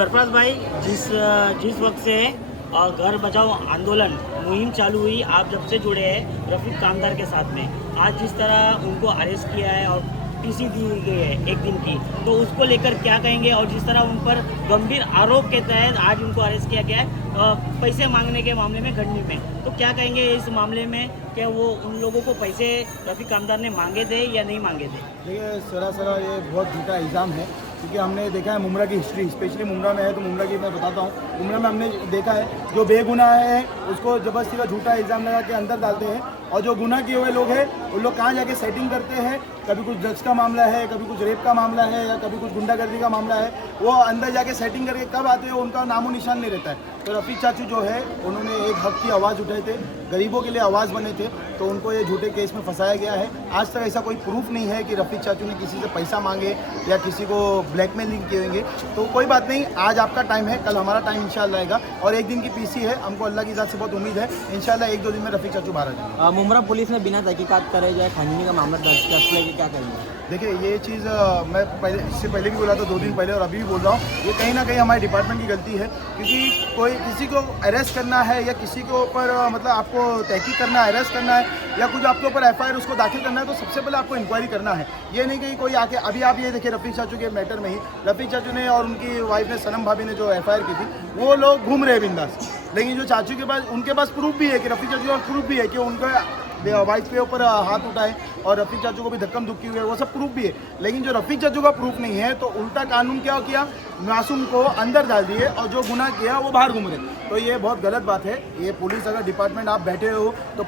सरफराज भाई, जिस वक्त से घर बचाओ आंदोलन मुहिम चालू हुई, आप जब से जुड़े हैं रफीक कामदार के साथ में, आज जिस तरह उनको अरेस्ट किया है और टीसी दी गई है 1 दिन की, तो उसको लेकर क्या कहेंगे? और जिस तरह उन पर गंभीर आरोप के तहत आज उनको अरेस्ट किया गया है पैसे मांगने के मामले में, घटनी में, तो क्या कहेंगे इस मामले में? क्या वो उन लोगों को पैसे रफीक कामदार ने मांगे थे या नहीं मांगे थे? देखिए सरासर ये बहुत झूठा इल्ज़ाम है, क्योंकि हमने देखा है मुमरा की हिस्ट्री, स्पेशली मुमरा में है तो मुमरा की मैं बताता हूँ। मुमरा में हमने देखा है जो बेगुनाह है उसको ज़बरदस्ती का झूठा इल्ज़ाम लगा के अंदर डालते हैं, और जो गुनाह किए हुए लोग हैं उन लोग कहाँ जाके सेटिंग करते हैं। कभी कुछ ड्रग्स का मामला है, कभी कुछ रेप का मामला है, या कभी कुछ गुंडागर्दी का मामला है, वो अंदर जाके सेटिंग करके कब आते हैं उनका नामो निशान नहीं रहता है। तो रफ़ीक चाचू जो है उन्होंने एक हक की आवाज़ उठाए थे, गरीबों के लिए आवाज़ बने थे, तो उनको ये झूठे केस में फंसाया गया है। आज तक ऐसा कोई प्रूफ नहीं है कि रफ़ीक चाचू ने किसी से पैसा मांगे या किसी को ब्लैकमेलिंग किए होंगे। तो कोई बात नहीं, आज आपका टाइम है, कल हमारा टाइम इंशाल्लाह आएगा, और 1 दिन की पीसी है, हमको अल्लाह की ज़ात से बहुत उम्मीद है इंशाल्लाह 1-2 दिन में रफ़ीक चाचू बाहर आ जाएंगे। मुमरा पुलिस ने बिना तहकीकात करे जो है खंडनी का मामला दर्ज किया, उसके लिए क्या करेंगे? देखिए ये चीज़ मैं पहले, इससे पहले भी बोला था 2 दिन पहले और अभी भी बोल रहा हूँ, ये कहीं ना कहीं हमारे डिपार्टमेंट की गलती है, क्योंकि कोई किसी को अरेस्ट करना है या किसी के ऊपर मतलब आपको तहकीक करना है, अरेस्ट करना है या कुछ आपके ऊपर FIR उसको दाखिल करना है, तो सबसे पहले आपको इंक्वायरी करना है। ये नहीं कि कोई आके, अभी आप ये देखिए रफ़ीक चाचू के मैटर में ही रफ़ीक चाचू ने और उनकी वाइफ ने, सनम भाभी ने जो FIR की थी, वो लोग घूम रहे बिंदास, लेकिन जो चाचू के पास, उनके पास प्रूफ भी है कि रफ़ीक चाचू के पास प्रूफ भी है कि उनका वाइफ के ऊपर हाथ उठाए और रफ़ीक चाचू को भी धक्कम धुक्की हुई है, वो सब प्रूफ भी है। लेकिन जो रफ़ीक चाचू का प्रूफ नहीं है, तो उल्टा कानून क्या किया, मासूम को अंदर डाल दिए और जो गुनाह किया वो बाहर घूम रहे। तो ये बहुत गलत बात है। ये पुलिस अगर डिपार्टमेंट आप बैठे हो तो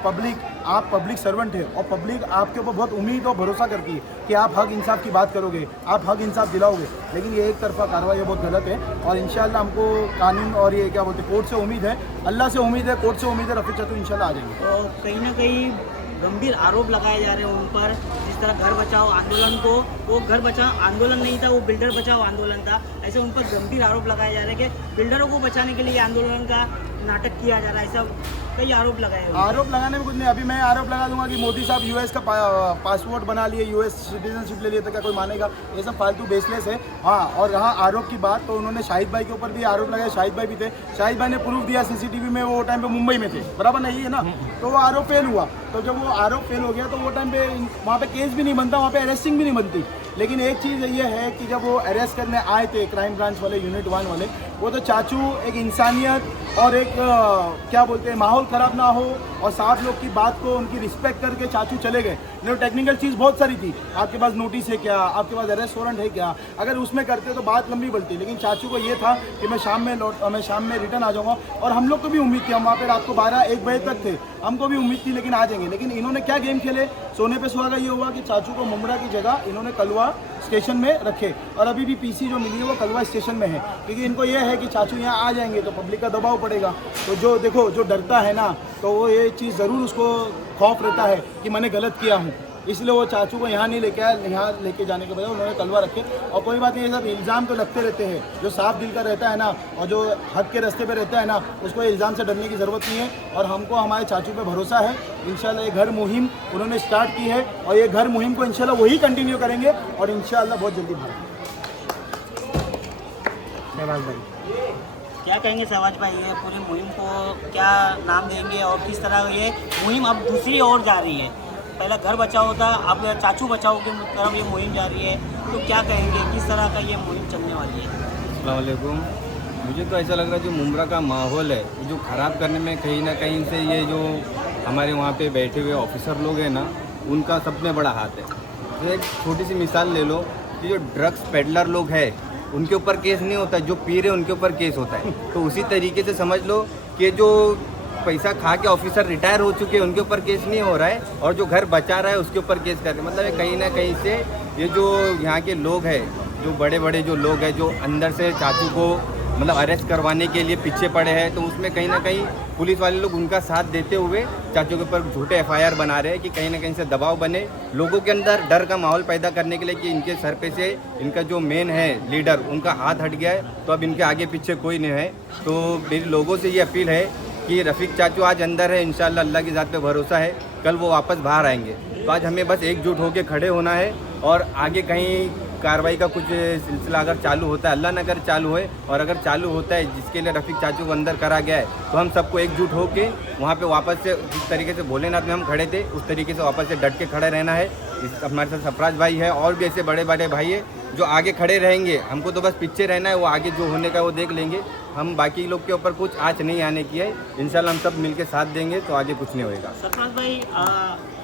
आप पब्लिक सर्वेंट है, और पब्लिक आपके ऊपर बहुत उम्मीद और भरोसा करती है कि आप हक इंसाफ की बात करोगे, आप हक इंसाफ दिलाओगे। लेकिन ये एक तरफा कार्रवाई बहुत गलत है, और इंशाल्लाह हमको कानून और ये क्या बोलते हैं, कोर्ट से उम्मीद है, अल्लाह से उम्मीद है, कोर्ट से उम्मीद है, रफ़ीक चाचू इंशाल्लाह आ जाएंगे। तो कहीं ना कहीं गंभीर आरोप लगाए जा रहे हैं उन पर, जिस तरह घर बचाओ आंदोलन को, वो घर बचाओ आंदोलन नहीं था, वो बिल्डर बचाओ आंदोलन था, ऐसे उन पर गंभीर आरोप लगाए जा रहे हैं कि बिल्डरों को बचाने के लिए आंदोलन का नाटक किया जा रहा है, ऐसा कई आरोप लगाए हैं। आरोप लगाने में कुछ नहीं। अभी मैं आरोप लगा दूंगा कि मोदी साहब US का पासपोर्ट बना लिए, US सिटीजनशिप ले लिए, तो क्या कोई मानेगा? ये सब फालतू बेसलेस है। हाँ, और रहा आरोप की बात, तो उन्होंने शाहिद भाई के ऊपर भी आरोप लगाया। शाहिद भाई भी थे, शाहिद भाई ने प्रूफ दिया CCTV में, वो टाइम पे मुंबई में थे, बराबर नहीं है ना, तो वो आरोप फेल हुआ। तो जब वो आरोप फेल हो गया तो वो टाइम पे वहाँ पे केस भी नहीं बनता, वहाँ पे अरेस्टिंग भी नहीं बनती। लेकिन एक चीज़ ये है कि जब वो अरेस्ट करने आए थे क्राइम ब्रांच वाले, यूनिट 1 वाले, वो तो चाचू एक इंसानियत और एक क्या बोलते हैं, माहौल ख़राब ना हो और 7 लोग की बात को उनकी रिस्पेक्ट करके चाचू चले गए। लेकिन टेक्निकल चीज़ बहुत सारी थी, आपके पास नोटिस है क्या, आपके पास अरेस्ट वारंट है क्या, अगर उसमें करते तो बात लंबी बढ़ती। लेकिन चाचू को ये था कि मैं शाम में रिटर्न आ जाऊँगा, और हम लोग को भी उम्मीद थी, हम वहाँ पर रात को 12-1 बजे तक थे, हमको भी उम्मीद थी लेकिन आ जाएंगे। लेकिन इन्होंने क्या गेम खेले, सोने पे सुहागा ये हुआ कि चाचू को मुमरा की जगह इन्होंने कलवा स्टेशन में रखे, और अभी भी PC जो मिली है वो कलवा स्टेशन में है, क्योंकि इनको ये है कि चाचू यहाँ आ जाएंगे तो पब्लिक का दबाव पड़ेगा। तो जो देखो, जो डरता है ना, तो वो ये चीज़ ज़रूर उसको खौफ रहता है कि मैंने गलत किया हूँ, इसलिए वो चाचू को यहाँ नहीं लेके आया। यहाँ लेके जाने के बजाय उन्होंने कलवा रखे। और कोई बात नहीं, ये सब इल्ज़ाम तो लगते रहते हैं, जो साफ दिल का रहता है ना और जो हक के रास्ते पे रहता है ना, उसको इल्ज़ाम से डरने की ज़रूरत नहीं है। और हमको हमारे चाचू पे भरोसा है, इंशाल्लाह ये घर मुहिम उन्होंने स्टार्ट की है, और ये घर मुहिम को इंशाल्लाह वही कंटिन्यू करेंगे, और इंशाल्लाह बहुत जल्दी भाग। क्या कहेंगे सहवाज भाई, ये पूरी मुहिम को क्या नाम देंगे और किस तरह ये मुहिम अब दूसरी ओर जा रही है? पहला घर बचाओ था, अब चाचू बचाओ की तरफ ये मुहिम जा रही है, तो क्या कहेंगे, किस तरह का ये मुहिम चलने वाली है? अस्सलाम वालेकुम। मुझे तो ऐसा लग रहा है जो मुमरा का माहौल है, जो ख़राब करने में कहीं ना कहीं से ये जो हमारे वहाँ पे बैठे हुए ऑफिसर लोग हैं ना, उनका सब में बड़ा हाथ है। तो एक छोटी सी मिसाल ले लो कि जो ड्रग्स पेडलर लोग हैं उनके ऊपर केस नहीं होता, जो पी रहे उनके ऊपर केस होता है। तो उसी तरीके से समझ लो कि जो पैसा खा के ऑफिसर रिटायर हो चुके हैं उनके ऊपर केस नहीं हो रहा है, और जो घर बचा रहा है उसके ऊपर केस कर रहे हैं। मतलब कहीं ना कहीं से ये जो यहाँ के लोग हैं, जो बड़े बड़े जो लोग हैं, जो अंदर से चाचू को मतलब अरेस्ट करवाने के लिए पीछे पड़े हैं, तो उसमें कहीं ना कहीं पुलिस वाले लोग उनका साथ देते हुए चाचू के ऊपर झूठे FIR बना रहे हैं कि कहीं ना कहीं से दबाव बने, लोगों के अंदर डर का माहौल पैदा करने के लिए कि इनके सर पे से इनका जो मेन है लीडर, उनका हाथ हट गया है, तो अब इनके आगे पीछे कोई नहीं है। तो मेरी लोगों से ये अपील है कि रफ़ीक चाचू आज अंदर है, इंशाल्लाह अल्लाह की ज़ात पे भरोसा है, कल वो वापस बाहर आएंगे। तो आज हमें बस एकजुट होकर खड़े होना है, और आगे कहीं कार्रवाई का कुछ सिलसिला अगर चालू होता है, अल्लाह न करे चालू होए, और अगर चालू होता है जिसके लिए रफ़ीक चाचू को अंदर करा गया है, तो हम सबको एकजुट होके वहाँ पे वापस से जिस तरीके से भोलेनाथ में हम खड़े थे उस तरीके से वापस से डट के खड़े रहना है। हमारे साथ सरफराज भाई है और भी ऐसे बड़े बड़े भाई है जो आगे खड़े रहेंगे। हमको तो बस पीछे रहना है, वो आगे जो होने का वो देख लेंगे। हम बाकी लोग के ऊपर कुछ आँच नहीं आने की है। इंशाल्लाह हम सब मिलके साथ देंगे तो आगे कुछ नहीं होएगा। सरफराज भाई,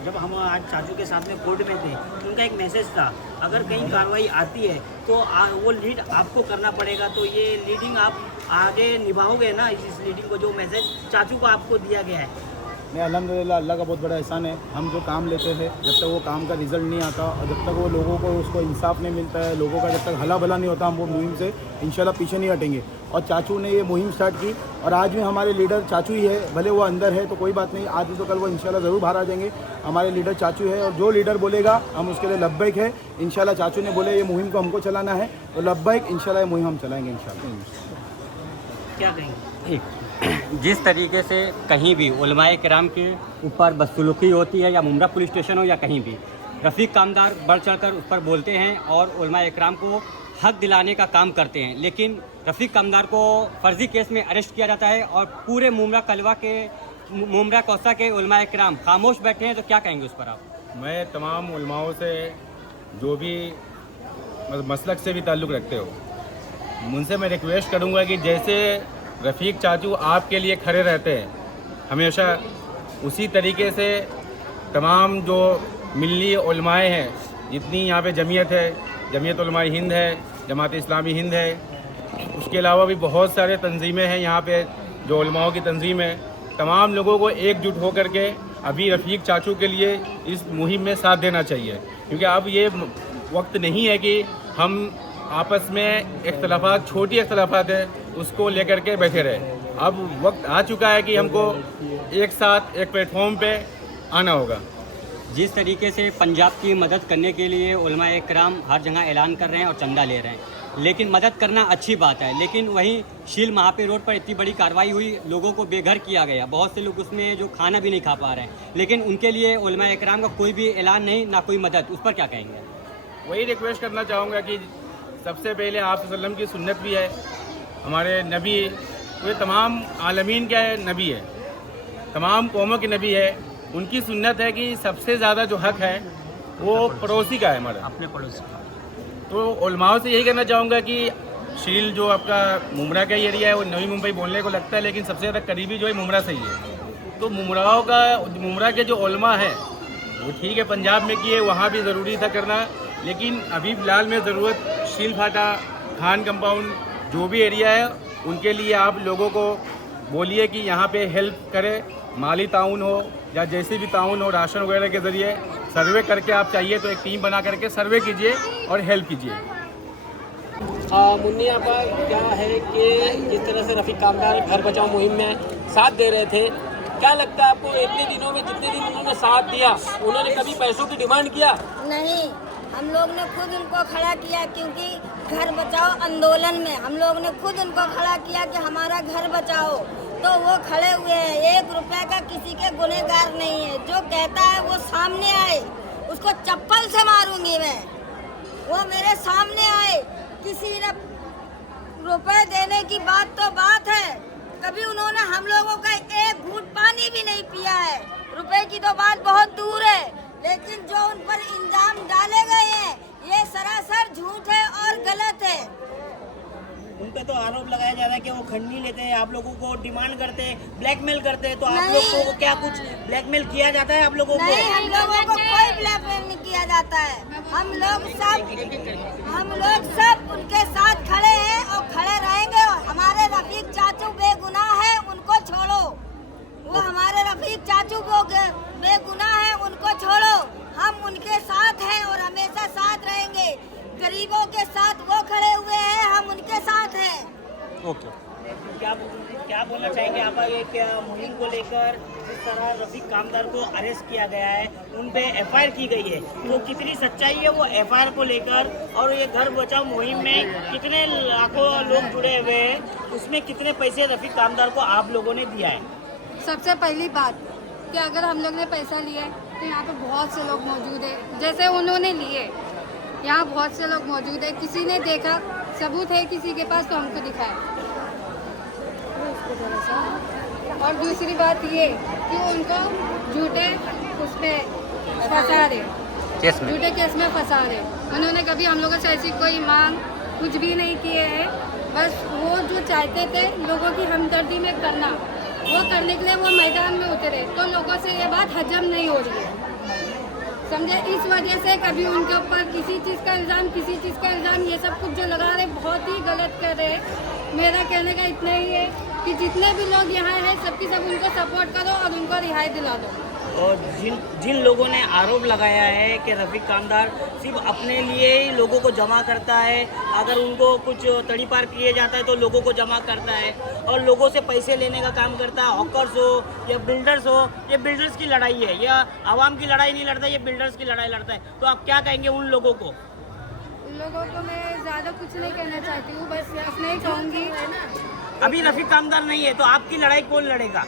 जब हम आज चाचू के साथ में कोर्ट में थे, उनका एक मैसेज था, अगर कहीं कार्रवाई आती है तो वो लीड आपको करना पड़ेगा, तो ये लीडिंग आप आगे निभाओगे ना, इस लीडिंग को जो मैसेज चाचू को आपको दिया गया है? नहीं, अल्हम्दुलिल्लाह अल्लाह का बहुत बड़ा एहसान है। हम जो काम लेते थे, जब तक वो काम का रिजल्ट नहीं आता और जब तक वो लोगों को उसको इंसाफ नहीं मिलता है, लोगों का जब तक हला भला नहीं होता, हम वो मुहिम से इंशाल्लाह पीछे नहीं हटेंगे। और चाचू ने ये मुहिम स्टार्ट की और आज भी हमारे लीडर चाचू ही है, भले वो अंदर है तो कोई बात नहीं, आज तो कल वो इंशाल्लाह ज़रूर बाहर आ जाएंगे। हमारे लीडर चाचू है और जो लीडर बोलेगा हम उसके लिए लब्बैक है। इंशाल्लाह चाचू ने बोले ये मुहिम को हमको चलाना है तो लब्बैक, इंशाल्लाह ये मुहिम हम चलाएँगे इंशाल्लाह। क्या कहेंगे? जिस तरीके से कहीं भी उलमाए किराम के ऊपर बदसलूकी होती है, या मुमरा पुलिस स्टेशन हो या कहीं भी, रफ़ीक कामदार बढ़ चढ़कर उस पर बोलते हैं और उलमाए किराम को हक दिलाने का काम करते हैं। लेकिन रफ़ीक कामदार को फर्जी केस में अरेस्ट किया जाता है और पूरे मुमरा कौसा के उलमाए किराम खामोश बैठे हैं, तो क्या कहेंगे उस पर आप? मैं तमाम उलमाओं से जो भी मसलक से भी ताल्लुक़ रखते हो, उनसे मैं रिक्वेस्ट करूँगा कि जैसे रफ़ीक चाचू आपके लिए खड़े रहते हैं हमेशा, उसी तरीके से तमाम जो मिल्ली उलमाए हैं, जितनी यहाँ पे जमीयत है, जमीयत उलमाए हिंद है, जमात इस्लामी हिंद है, उसके अलावा भी बहुत सारे तंजीमें हैं यहाँ पे जो उलमाओं की तंजीम है, तमाम लोगों को एकजुट होकर के अभी रफ़ीक चाचू के लिए इस मुहिम में साथ देना चाहिए। क्योंकि अब ये वक्त नहीं है कि हम आपस में इख्तलाफात, छोटी इख्तलाफात है उसको लेकर के बैठे रहे। अब वक्त आ चुका है कि हमको एक साथ एक प्लेटफॉर्म पे आना होगा। जिस तरीके से पंजाब की मदद करने के लिए उलमाए किराम हर जगह ऐलान कर रहे हैं और चंदा ले रहे हैं, लेकिन मदद करना अच्छी बात है, लेकिन वहीं शील महापे रोड पर इतनी बड़ी कार्रवाई हुई, लोगों को बेघर किया गया, बहुत से लोग उसमें जो खाना भी नहीं खा पा रहे हैं, लेकिन उनके लिए उलमाए किराम का कोई भी ऐलान नहीं, ना कोई मदद, उस पर क्या कहेंगे? वही रिक्वेस्ट करना चाहूँगा कि सबसे पहले आप सल्लम की सुन्नत भी है, हमारे नबी वे तमाम आलमीन के नबी है, तमाम कौमों के नबी है, उनकी सुन्नत है कि सबसे ज़्यादा जो हक है वो पड़ोसी का है, हमारा अपने पड़ोसी। तो उलमाओं से यही कहना चाहूँगा कि शील जो आपका मुमरा का एरिया है वो नवी मुंबई बोलने को लगता है, लेकिन सबसे ज़्यादा करीबी जो है मुमरा से ही है। तो मुमरा के जो उलमा है वो ठीक है पंजाब में किए, वहाँ भी ज़रूरी था करना, लेकिन अभी फ़िलहाल में ज़रूरत शील फाटा, खान कंपाउंड जो भी एरिया है उनके लिए आप लोगों को बोलिए कि यहाँ पे हेल्प करें, माली ताउन हो या जैसे भी ताउन हो, राशन वगैरह के ज़रिए सर्वे करके आप चाहिए तो एक टीम बना करके सर्वे कीजिए और हेल्प कीजिए। मुन्नी आपा, क्या है कि जिस तरह से रफ़ीक कामदार घर बचाओ मुहिम में साथ दे रहे थे, क्या लगता है आपको इतने दिनों में जितने दिन उन्होंने साथ दिया, उन्होंने कभी पैसों की डिमांड किया? नहीं, हम लोग ने खुद उनको खड़ा किया, क्योंकि घर बचाओ आंदोलन में हम लोग ने खुद उनको खड़ा किया कि हमारा घर बचाओ, तो वो खड़े हुए हैं। 1 रुपए का किसी के गुनहगार नहीं है, जो कहता है वो सामने आए, उसको चप्पल से मारूंगी मैं, वो मेरे सामने आए। किसी ने रुपए देने की बात तो बात है, कभी उन्होंने हम लोगों का एक घूंट पानी भी नहीं पिया है, रुपए की तो बात बहुत दूर है, लेकिन जो उन पर इल्जाम डाले गए हैं ये सरासर झूठ है और गलत है। उन पे तो आरोप लगाया जा रहा है कि वो खंडनी लेते हैं, आप लोगों को डिमांड करते हैं, ब्लैकमेल करते हैं, तो आप लोगों को क्या कुछ ब्लैकमेल किया जाता है आप लोगों को? नहीं, हम लोगों को कोई ब्लैकमेल नहीं किया जाता है। हम लोग सब उनके साथ खड़े हैं और खड़े रहेंगे। हमारे रफ़ीक चाचू बेगुनाह है, उनको छोड़ो, वो हमारे रफ़ीक चाचू बेगुनाह है, उनको छोड़ो। हम उनके साथ हैं और हमेशा साथ रहेंगे। गरीबों के साथ वो खड़े हुए हैं, हम उनके साथ हैं। ओके, क्या बोलना चाहेंगे आप ये क्या मुहिम को लेकर जिस तरह रफ़ीक कामदार को अरेस्ट किया गया है, उन पे एफआईआर की गई है, तो कितनी सच्चाई है वो एफआईआर को लेकर, और ये घर बचाओ मुहिम में कितने लाखों लोग जुड़े हुए हैं, उसमें कितने पैसे रफ़ीक कामदार को आप लोगों ने दिया है? सबसे पहली बात कि अगर हम लोग ने पैसा लिया है तो यहाँ पे बहुत से लोग मौजूद हैं, जैसे उन्होंने लिए यहाँ बहुत से लोग मौजूद है, किसी ने देखा, सबूत है किसी के पास तो हमको दिखाए। और दूसरी बात ये कि उनको झूठे उसमें फंसा रहे, झूठे केस में फंसा रहे। उन्होंने कभी हम लोगों से ऐसी कोई मांग कुछ भी नहीं किए हैं, बस वो जो चाहते थे लोगों की हमदर्दी में करना, वो करने के लिए वो मैदान में उतरे, तो लोगों से ये बात हजम नहीं हो रही है, समझे। इस वजह से कभी उनके ऊपर किसी चीज़ का इल्ज़ाम, ये सब कुछ जो लगा रहे बहुत ही गलत कर रहे हैं। मेरा कहने का इतना ही है कि जितने भी लोग यहाँ हैं सबकी सब उनको सपोर्ट करो और उनको रिहाई दिला दो। और जिन लोगों ने आरोप लगाया है कि रफ़ीक कामदार सिर्फ अपने लिए ही लोगों को जमा करता है, अगर उनको कुछ तड़ी पार किए जाता है तो लोगों को जमा करता है और लोगों से पैसे लेने का काम करता है, हॉकर्स हो या बिल्डर्स हो, ये बिल्डर्स की लड़ाई है, या आवाम की लड़ाई नहीं लड़ता, ये बिल्डर्स की लड़ाई लड़ता है। तो आप क्या कहेंगे उन लोगों को? मैं ज़्यादा कुछ नहीं कहना चाहती हूँ, बस इतना ही कहूँगी। अभी रफ़ीक कामदार नहीं है तो आपकी लड़ाई कौन लड़ेगा?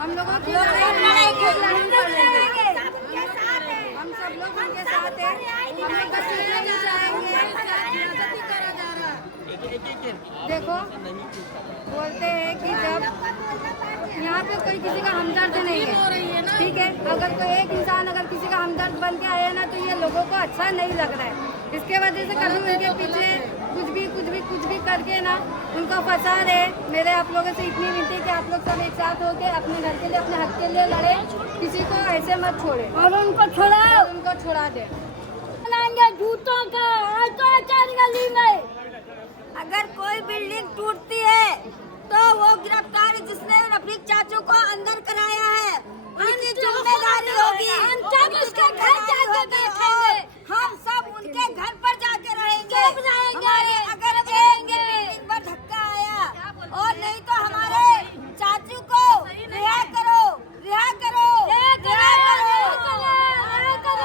हम लोगों की लड़ाई लड़ेंगे, हम सब लोग उनके साथ हैं। हम लोग बस ये नहीं चाहेंगे। देखो बोलते हैं कि जब यहाँ पे कोई किसी का हमदर्द नहीं है, ठीक है, अगर कोई एक इंसान अगर किसी का हमदर्द बन के आया ना तो ये लोगों को अच्छा नहीं लग रहा है। इसके वजह से कभी उनके पीछे कुछ भी करके ना उनको फंसा रहे। मेरे आप लोगों से इतनी विनती है कि आप लोग सब एक साथ होकर अपने घर के लिए, अपने हक के लिए लड़े, किसी को ऐसे मत छोड़े और उनको छुड़ा दे। जूतों का गली में अगर कोई बिल्डिंग टूटती है तो वो गिरफ्तार जिसने रफ़ीक चाचू को अंदर कराया है उनकी जिम्मेदारी होगी। हम उसके घर जाके देखेंगे, हम सब उनके घर पर जाके रहेंगे। हमारे अगर बिल्डिंग पर धक्का आया और नहीं तो हमारे चाचू को रिहा करो।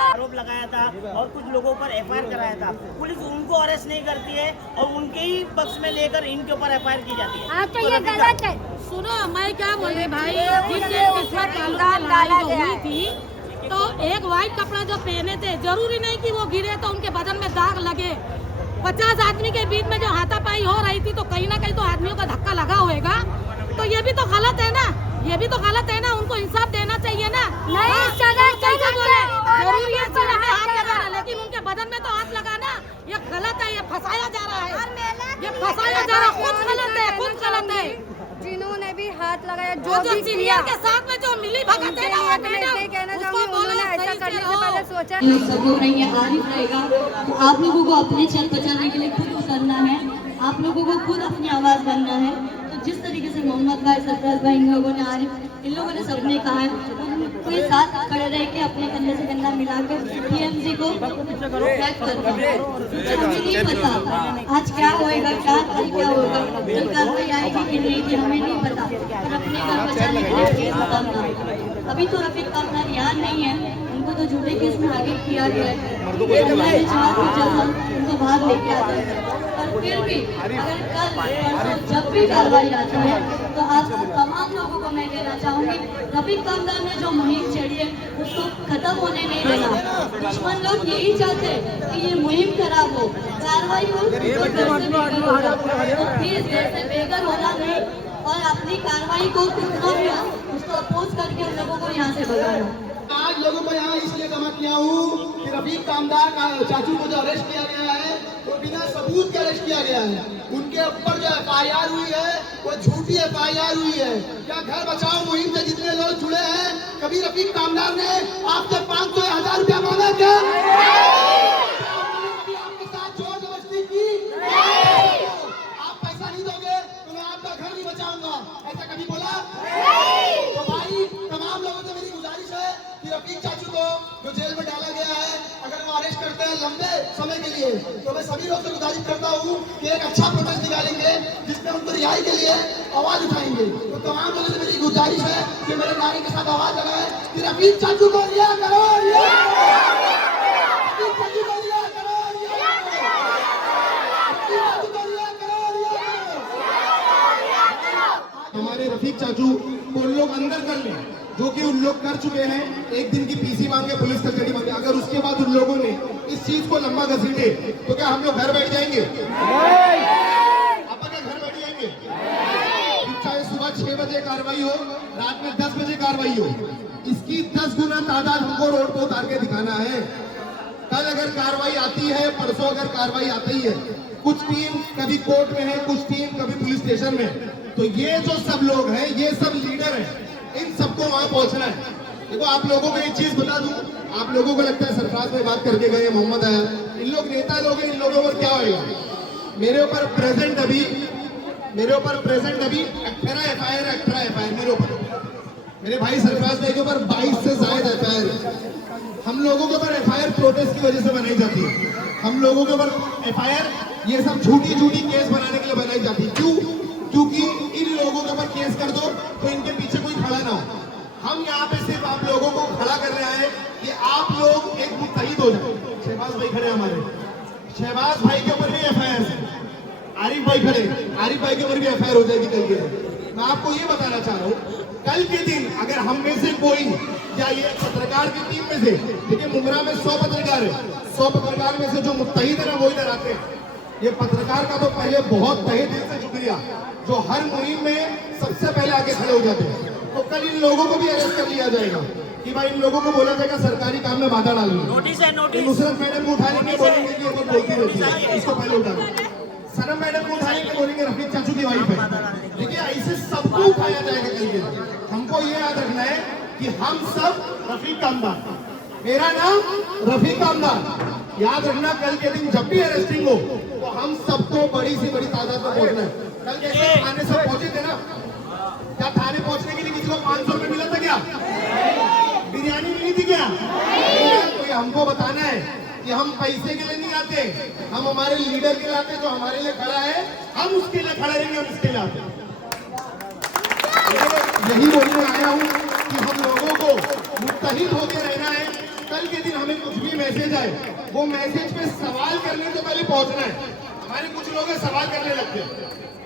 आरोप लगाया था और कुछ लोगों पर एफआईआर कराया था, पुलिस उनको अरेस्ट नहीं करती है और उनके ही पक्ष में लेकर इनके ऊपर एफआईआर की जाती है। तो ये गलत है। सुनो, मैं क्या बोल रही भाई, जिस दिन लड़ाई जो हुई थी तो एक व्हाइट कपड़ा जो पहने थे, जरूरी नहीं कि वो गिरे तो उनके बदन में दाग लगे। 50 आदमी के बीच में जो हाथापाई हो रही थी तो कहीं ना कहीं तो आदमियों का धक्का लगा होगा, तो ये भी तो गलत है ना, उनको इंसाफ देना चाहिए ना। कैसे बोले जरूरी है चीज में हाथ लगाना, लेकिन उनके बदन में तो हाथ लगाना ये गलत है, ये फंसाया जा रहा है, खुद गलत है। जिन्होंने भी हाथ लगाया, जो भी सीनियर के साथ में जो मिली भगत है ना, उसको बोलो ऐसा करने से पहले सोचा। सब लोग रहेंगे, आरिफ रहेगा, तो आप लोगों को अपने चल बचाने के लिए खुद उतरना है, आप लोगों को खुद अपनी आवाज़ बनना है। तो जिस तरीके से मोहम्मद भाई, सरफराज भाई, इन लोगों ने, आरिफ, इन लोगों ने सबने कहा है, उनके साथ खड़े रह के अपने कंधे से कंधा मिलाकर टीएमसी को ट्रैक करना है। हमें नहीं पता आज क्या होएगा, क्या कल क्या होगा, कल कार्रवाई आएगी कि नहीं कि हमें नहीं पता, पर अपने घर बचाने के लिए केस उतारना। अभी तो रफ़ीक कामदार यहाँ नहीं है, उनको तो झूठे केस में आगे किया गया है, उनको बाहर लेके आ जाए। पर फिर भी अगर कल जब भी कार्रवाई आती है तो आप तमाम लोगों को मैं कहना चाहूँगी, रफ़ीक कामदार ने जो मुहिम छेड़ी है उसको खत्म होने नहीं देना। दुश्मन लोग यही चाहते हैं कि ये मुहिम खराब हो, कार्रवाई हो, तो प्लीज देर से बेघर होना नहीं और अपनी कार्रवाई को कितना भी उसको अपोज करके उन लोगों को यहाँ से भगाना। आज लोगों को यहाँ इसलिए जमा किया हूँ कि रफ़ीक कामदार का चाचू को जो अरेस्ट किया गया है वो बिना सबूत के अरेस्ट किया गया है। उनके ऊपर जो एफआईआर हुई है वो झूठी एफआईआर हुई है। क्या घर बचाओ मुहिम से जितने लोग जुड़े हैं, कभी रफ़ीक कामदार ने आपसे 500 या 1000 रुपया मांगा क्या? आपके साथ जोर जबरदस्ती की? आप पैसा नहीं दोगे तो मैं आपका घर नहीं बचाऊंगा, ऐसा कभी बोला? तो भाई तमाम लोगों से मेरी गुजारिश है कि रफ़ीक चाचू को जो जेल में डाला गया है, अगर वो अरेस्ट करते हैं लंबे समय के लिए, तो मैं सभी लोगों से गुजारिश करता हूँ कि एक अच्छा प्रोटेस्ट निकालेंगे जिसमें उनको रिहाई के लिए आवाज उठाएंगे। तो तमाम लोगों से मेरी गुजारिश है कि मेरे नारे के साथ आवाज लगाए कि रफ़ीक चाचू को रिहा करो, रफ़ीक चाचू को रिहा करो, हमारे रफ़ीक चाचू को उन लोग अंदर कर लें जो कि उन लोग कर चुके हैं। एक दिन की पीसी मांगे, पुलिस कस्टडी मांगे, अगर उसके बाद उन लोगों ने इस चीज को लंबा घसीटे तो क्या हम लोग घर बैठ जाएंगे? आपका क्या घर बैठ जाएंगे? चाहे सुबह 6 बजे कार्रवाई हो, रात में 10 बजे कार्रवाई हो, इसकी 10 गुना तादाद हमको रोड पर उतार के दिखाना है। कल अगर कार्रवाई आती है, परसों अगर कार्रवाई आती है, कुछ टीम कभी कोर्ट में है, कुछ टीम कभी पुलिस स्टेशन में, तो ये जो सब लोग हैं, ये सब लीडर हैं, इन सबको वहां पहुंचना है। देखो आप लोगों को एक चीज बता दूं, आप लोगों को लगता है सरफराज में बात करके गए, मोहम्मद आया, इन लोग नेता लोग हैं, इन लोगों पर क्या होगा? मेरे ऊपर प्रेजेंट अभी 18 एफआईआर मेरे ऊपर, मेरे भाई सरफराज भाई के ऊपर 22 से ज्यादा एफआईआर। हम लोगों के ऊपर एफआईआर प्रोटेस्ट की वजह से बनाई जाती है। हम लोगों के ऊपर एफआईआर ये सब झूठी केस बनाने के लिए बनाई जाती है। क्यों? क्योंकि इन लोगों के ऊपर केस कर दो तो इनके पीछे कोई खड़ा ना हो। हम यहाँ पे सिर्फ आप लोगों को खड़ा कर रहे हैं कि आप लोग एक मुत्तहिद हो जाए। शहबाज भाई खड़े हमारे, शहबाज भाई के ऊपर भी एफआईआर है, आरिफ भाई खड़े, आरिफ भाई के ऊपर भी एफआईआर हो जाएगी कल के दिन। मैं आपको ये बताना चाह रहा हूँ, कल के दिन अगर हम में से कोई या ये पत्रकार की टीम में से, देखिए मुमरा में 100 पत्रकार है, 100 पत्रकार में से जो मुत्तहिद है ना वो इधर आते हैं। ये पत्रकार का तो पहले बहुत तहे दिल से शुक्रिया, जो हर मुहिम में सबसे पहले आगे खड़े हो जाते हैं। तो कल इन लोगों को भी अरेस्ट कर लिया जाएगा कि भाई इन लोगों को बोला जाएगा सरकारी काम में बाधा डालनी। नोटिस है, नोटिस। नुसरत मैडम को उठाएंगे, बोलेंगे कि ये तो बोलती रहती है, इसको पहले उठा दो। सनम मैडम को उठाएंगे, बोलेंगे रफीक चाचू की वाइफ है। देखिए ऐसे सबको उठाया जाएगा कल के। हमको ये याद रखना है कि हम सब रफीक कामदार, मेरा नाम रफीक कामदार, याद रखना। कल के दिन जब भी अरेस्टिंग हो तो हम सबको बड़ी से बड़ी तादाद में पहुंचना है। कल कैसे थाने सब पहुंचे थे ना, क्या थाने पहुंचने के लिए किसी को 500 रुपये मिला था? क्या बिरयानी मिली थी? क्या तो ये हमको बताना है कि हम पैसे के लिए नहीं आते, हम हमारे लीडर के लिए आते, जो हमारे लिए खड़ा है, हम उसके लिए खड़े रहेंगे, हम इसके लिए आते। यही बोलने आया हूँ कि हम लोगों को मुत्तहिद होकर रहना है। कल के दिन हमें कुछ भी मैसेज आए, वो मैसेज पे सवाल करने से पहले पहुंचना है। हमारे कुछ लोग सवाल करने लगते हैं,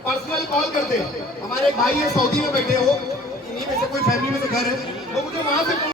पर्सनल कॉल करते हैं। हमारे एक भाई है सऊदी में बैठे हो, इन्हीं में से कोई फैमिली में से घर है, वो मुझे वहां से